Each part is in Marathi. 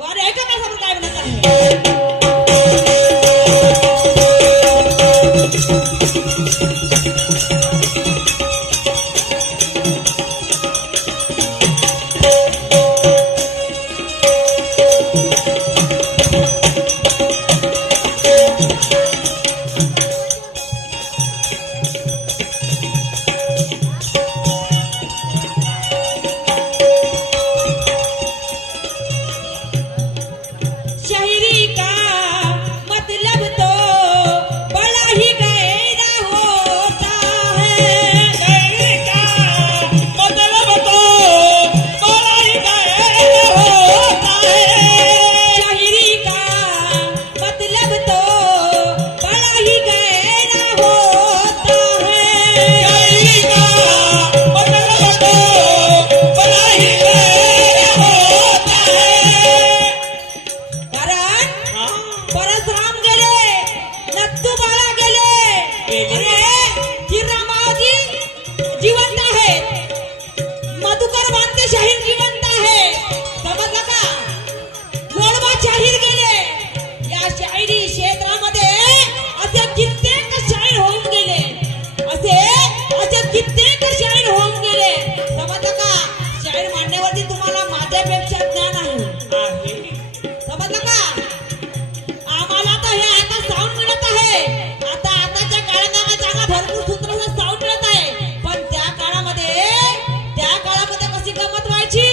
वारे ऐका ना काय मधुकर वांते शाहीर जिवंत आहे, समजलं का? लोणबा शाहीर गेले, या शायरी क्षेत्रामध्ये असे कित्येक शाहीर होऊन गेले, असे कित्येक शाहीर होऊन गेले, समजलं का? शाहीर मांडण्यावरती तुम्हाला माझ्यापेक्षा ज्ञान आहे, समजलं का? आम्हाला तर हे आता साऊंड मिळत आहे, आताच्या काळात चांगला भरपूर सूत्राचा साऊंड मिळत आहे, पण त्या काळामध्ये कशी गंमत व्हायची,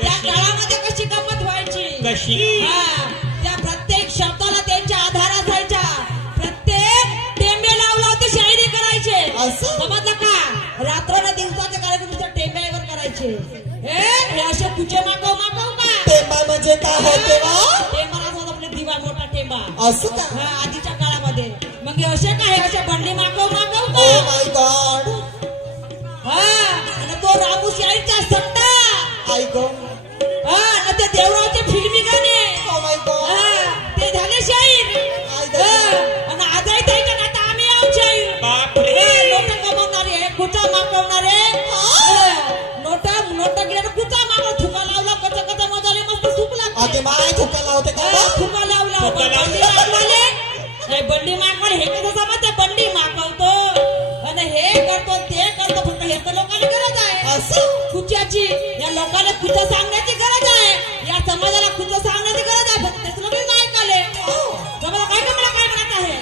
त्या काळामध्ये कशी गंमत व्हायची, त्या प्रत्येक शब्दाला त्यांच्या आधार असायचा, प्रत्येक टेंबे लावला होते शायरी करायचे, समजलं का? रात्र न दिवसाचे कार्यक्रम टेंब्यावर करायचे, हे असे तुझे मागव का? टेंबा म्हणजे काय होते वा? टेंबा होता आपला दिवा, मोठा टेंबा, असं का? आधीच्या काळामध्ये. मग असे काय असे बंडी मागव का? Oh my God. आणि तो रामू शाहीरचा सट्टा, आई गो. आणि ते देवरावचे फिल्मी गाणे, ओ माय गॉड. ते झाले शाहीर. आणि आजही त्याच्या आता आम्ही आहोत शाहीर. नोटा कमवणारे, कुचा मागवणारे, नोटा गेल्यावर कुचा मागव, थुका लावला, कचा मजाले मस्त सुख लागते. माय थुका लावते का? थुका लावला, बंडी मागवले, बंडी मागवले, हे कसं समजते? बंडी मागवतो आणि हे करतो ते करतो, फक्त हे तर लोकांना गरज आहे असं खुच्याची, या लोकांना खुचं सांगण्याची गरज आहे, या समाजाला खुचं सांगण्याची गरज आहे, फक्त तेच लोक नाही ऐकाले. समजा काय का मला काय म्हणत आहे?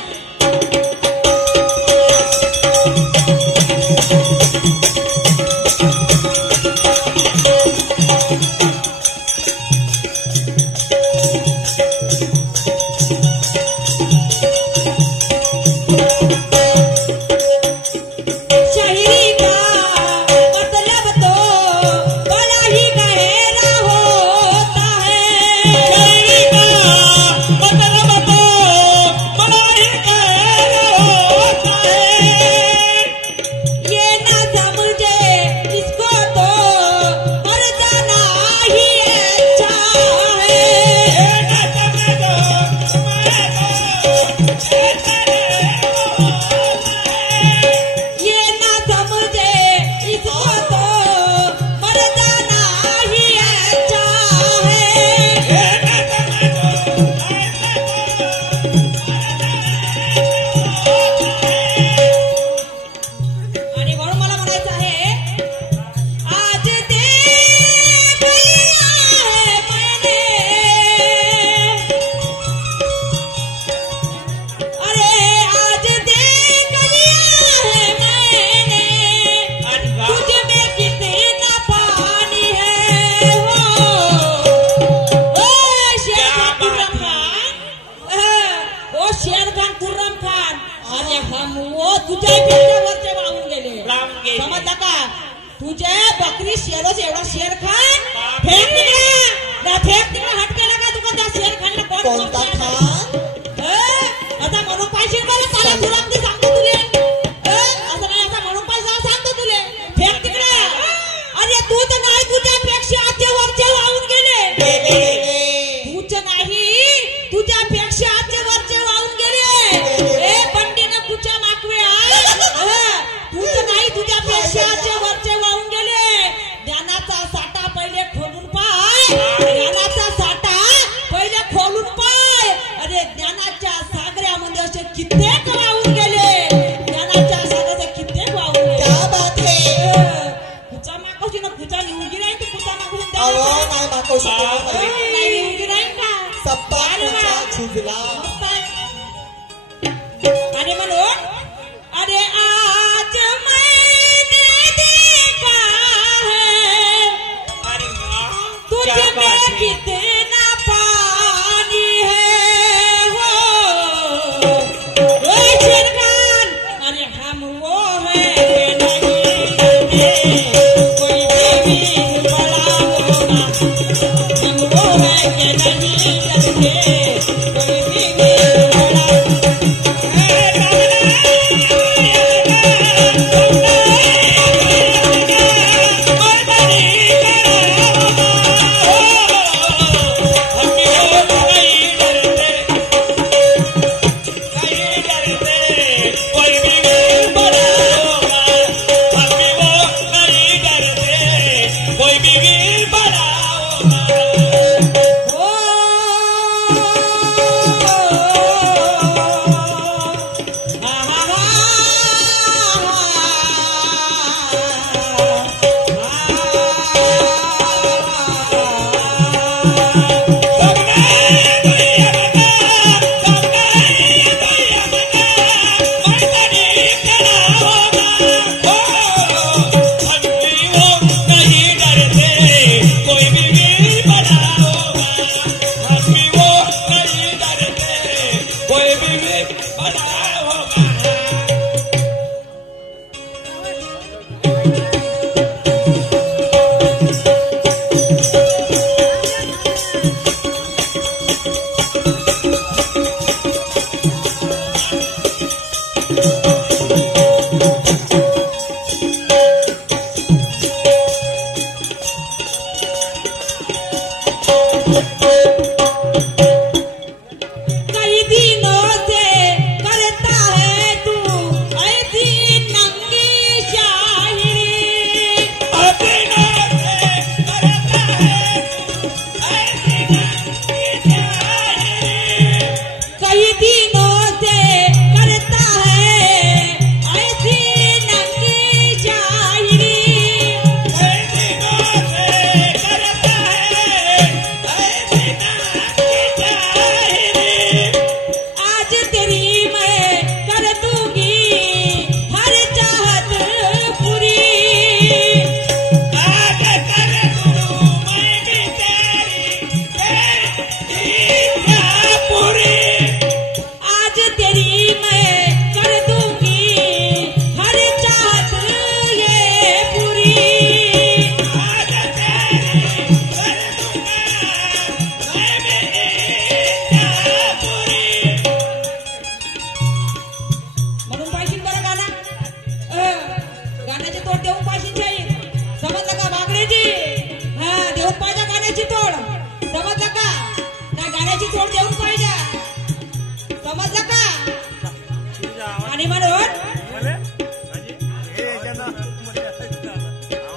तुझे बकरी शेरोच एवढा शेर खान फेक तिकडे, फेक तिकडे हट केला का? तुका त्या शेर खानला कोण आता म्हणून पाहिजे मला त्याला तुला सांगतो तुले, असं नाही आता म्हणून पाहिजे सांगतो तुले, फेक तिकडे. अरे तू तर नाही, तुझ्यापेक्षा आजचे वरचे वाहून गेले, तूच नाही तुझ्यापेक्षा आजचे वरचे वाहून गेले. ए बंडीनं कुच्या माकवे, तूच नाही तुझ्यापेक्षा आजचे वरचे वाहून गेले. ज्ञानाचा साठा पहिले खोलून पाय, ज्ञानाचा साठा पहिले खोलून पाय. अरे ज्ञानाच्या सागरामध्ये असे कित्येक वाहून गेले, ज्ञानाच्या सागराचे कित्येक वाहून गेले. क्या बात है? कुचा मागवशी ना, कुचा निवडी नाही, तू कुचा मागवून नाही मागवू शकत नाही, निवडी नाही का? सप्पा कुचा झिजला. आणि म्हणून अरे आज मैंने देखा है तुझ में कितना पानी है, वो शेर खान. अरे हम वो है नहीं कोई भी बड़ा होना, हम वो है कि नहीं कोई भी कई दिनों से करता है तू ऐसी नंगी शायरी कई दिनों से करता है ऐसी नंगी शायरी आज तेरी मैं कर दूंगी हर चाहत पूरी आज तेरी मैं कर दूंगी हर चाहत ये पूरी म्हणून पाहिजे बरं गाणं गाण्याची तोड देऊन पाहिजे शाहीर समजलं का बागडेजी हा देऊन पाहिजे गाण्याची तोड समजलं का नाही गाण्याची तोड देऊन पाहिजे समजलं का आणि म्हणून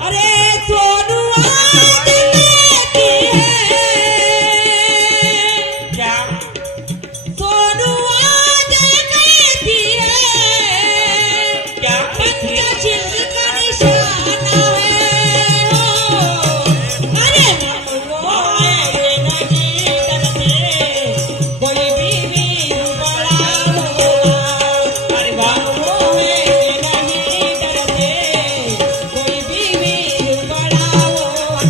अरे सोनू आज कहती है सोनू आज कहती है पंचशील का निशाना है अरे हम वो है नहीं डरते कोई भी वीर बड़ा होगा अरे हम वो है नहीं डरते कोई भी वीर बड़ा होगा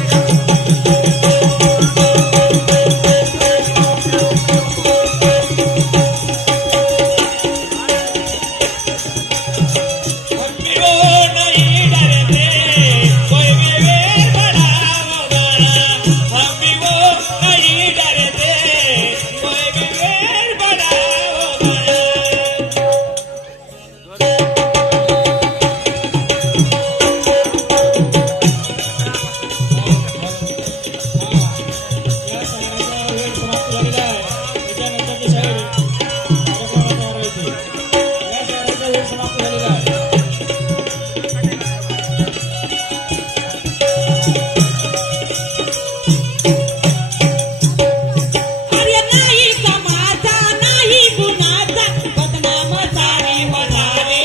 अरे नाही कमाचा नाही गुणाचा बदनाम सारे होणारे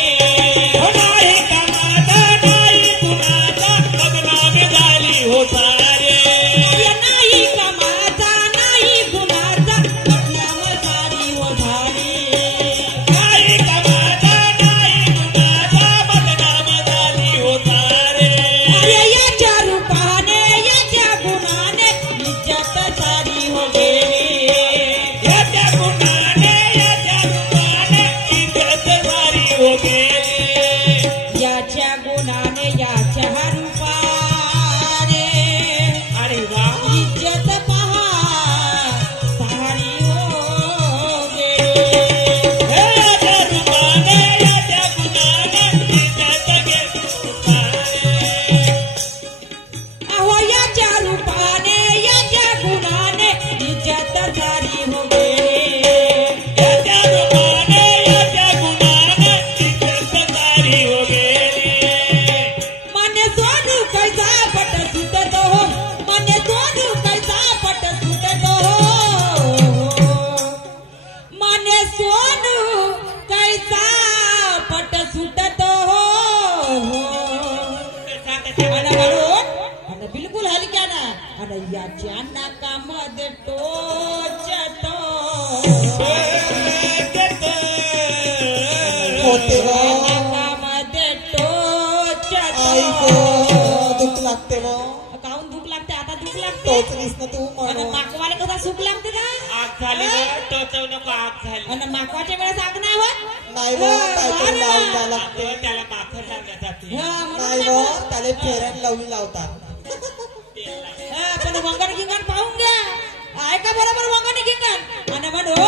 नाही कमाता नाही गुणाचा बदनाम झाली हो सारे अरे नाही कमाचा नाही गुणाचा बदनाम सारी होणारी नाही कमाता नाही गुणाचा बदनाम झाली हो सारे अरे याच्या रूपाने याच्या गुणाने इज्जत सारी हो गेली याच्या गुणाने याच्या रूपाने इज्जत सारी हो गेली याच्या गुणाने याच्या रूपाने अरे वा इज्जत पहा सारी हो गेली याच्या रूपाने याच्या गुणाने इज्जत गेली सारे अहो याच्या रूपाने याच्या गुणाने इज्जत सारी हो गेली याच्या रूपाने याच्या गुणाने इज्जत सारी हो गेली मन सोनू कैसा पट सुटत हो मन सोनू कैसा पट सुटत हो मन सोनू कैसा पट सुटत हो आणि बिलकुल हलक्या ना आणि याच्या नाकामध्ये टोचत होते व नाकामध्ये टोचत आई गो दुःख लागते व काहून दुःख लागते आता दुःख लागते टोचलीस ना तू आणि म्हणून माकवाला कसा सुख लागते ना आग झाली ना टोचव नको आग झाली आणि माकवाच्या वेळेस आग नाही होत नाही व काहीतरी लावून द्यावं लागते अगं, त्याला माखर लावण्यासाठी म्हणून नाही नाही व होत. त्याला फेऱ्यान लावली लावतात पण वंगण गिंगण पाहून घ्या ऐका बरोबर वंगण गिंगण आणि म्हणून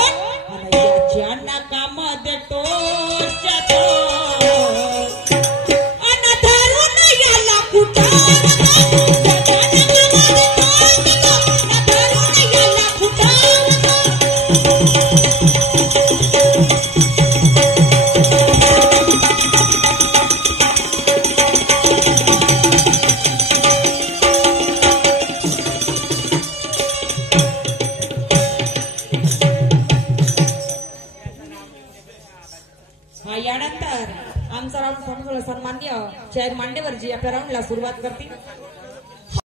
आणि याच्या नाकामध्ये टोचत आणि धरून याला कुठार धरून याला शाहीर मांडेवरजी आपल्या राऊंडला सुरुवात करतील.